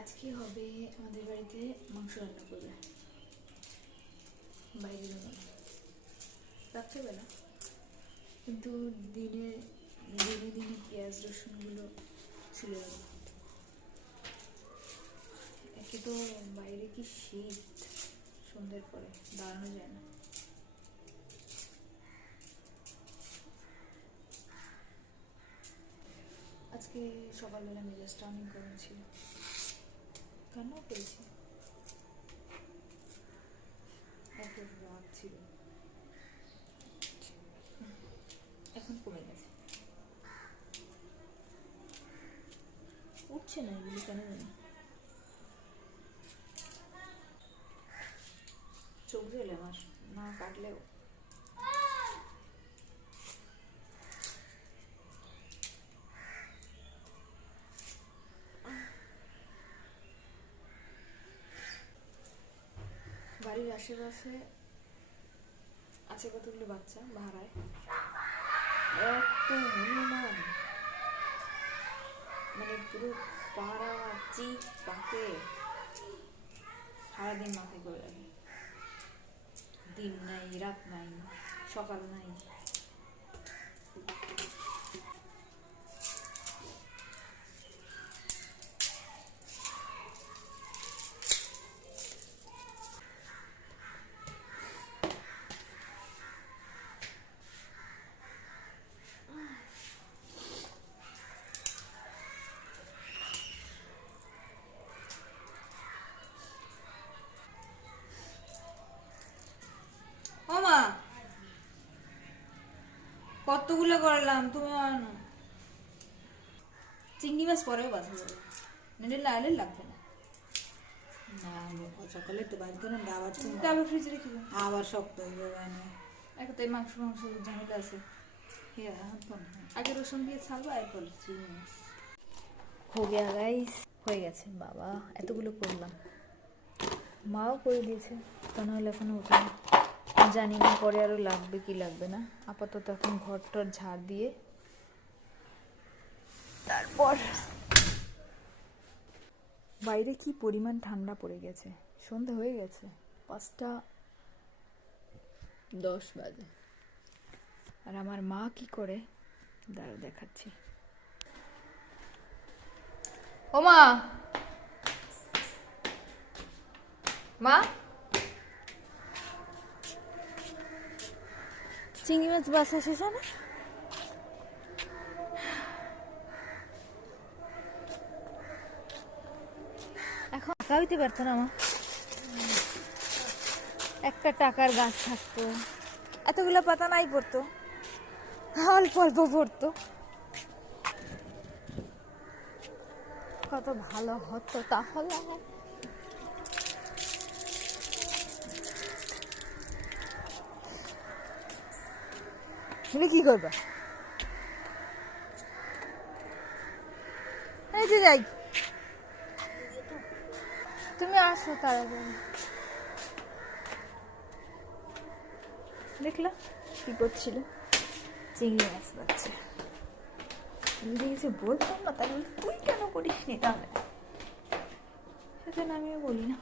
আজকে হবে আমাদের বাড়িতে মাংস রান্না করবে বাইরের জন্য রাত্রেবেলা, কিন্তু দিনে দিনে দিনে পেঁয়াজ রসুনগুলো ছিল। একে তো বাইরে কি শীত, সন্ধ্যের পরে দাঁড়ানো যায় না। আজকে সকালবেলা মেজাজটা অনেক গরম ছিল, কান্নাও পেয়েছি, এত রাত ছিল। এখন কমে গেছে, উঠছে না এগুলি কেন জানি। চোখ জ্বলে আমার, না কাটলেও। বাড়ির আশেপাশে আছে কতগুলো বাচ্চা ভাড়ায়, এত হনুমান, মানে পুরো পাড়া চিক পাকে সারাদিন মাথায় করে রাখে। দিন নাই, রাত নাই, সকাল নাই। কতগুলো করলাম, তুমি চিংড়ি মাছ পরেও বাঁচা যাবে, লাইলে লাগবে না। সকালে তো বাদ করে আবার আবার ফ্রিজে রেখে দেবো, আবার শক্ত হয়ে যাবে না। এখন তো এই মাংস ঝামেলা আছে। আগে রসুন দিয়ে ছাড়বো, এরপর চিংড়ি মাছ হয়ে গিয়া গাইস, হয়ে গেছে। বাবা এতগুলো করলাম, মাও করে দিয়েছে, তা নাহলে এখনো উঠেনি। জানি না পরে আরো লাগবে কি লাগবে না। আপাতত এখন ঘরটার ঝাড় দিয়ে তারপর। বাইরে কি পরিমাণ ঠান্ডা পড়ে গেছে, সন্ধ্যা হয়ে গেছে, 5:10 বাজে। আর আমার মা কি করে দাঁড়াও দেখাচ্ছি। ও মা, মা চিংড়ি মাছ বাছা শেষ না? এখন টাকা হইতে পারতো না, মা একটা টাকার গাছ থাকতো, এতগুলো পাতা নাই পড়তো, অল্প অল্প পড়তো, কত ভালো হতো তাহলে। তুমি কি করবা? এই যে যাই, তুমি আসো তাড়াতাড়ি। দেখলা কি করছিল? চিংড়ি মাছ পাচ্ছে, কিছু বলতাম না, তাই তুই কেন করিস নি, তাহলে সেখানে আমিও বলি না।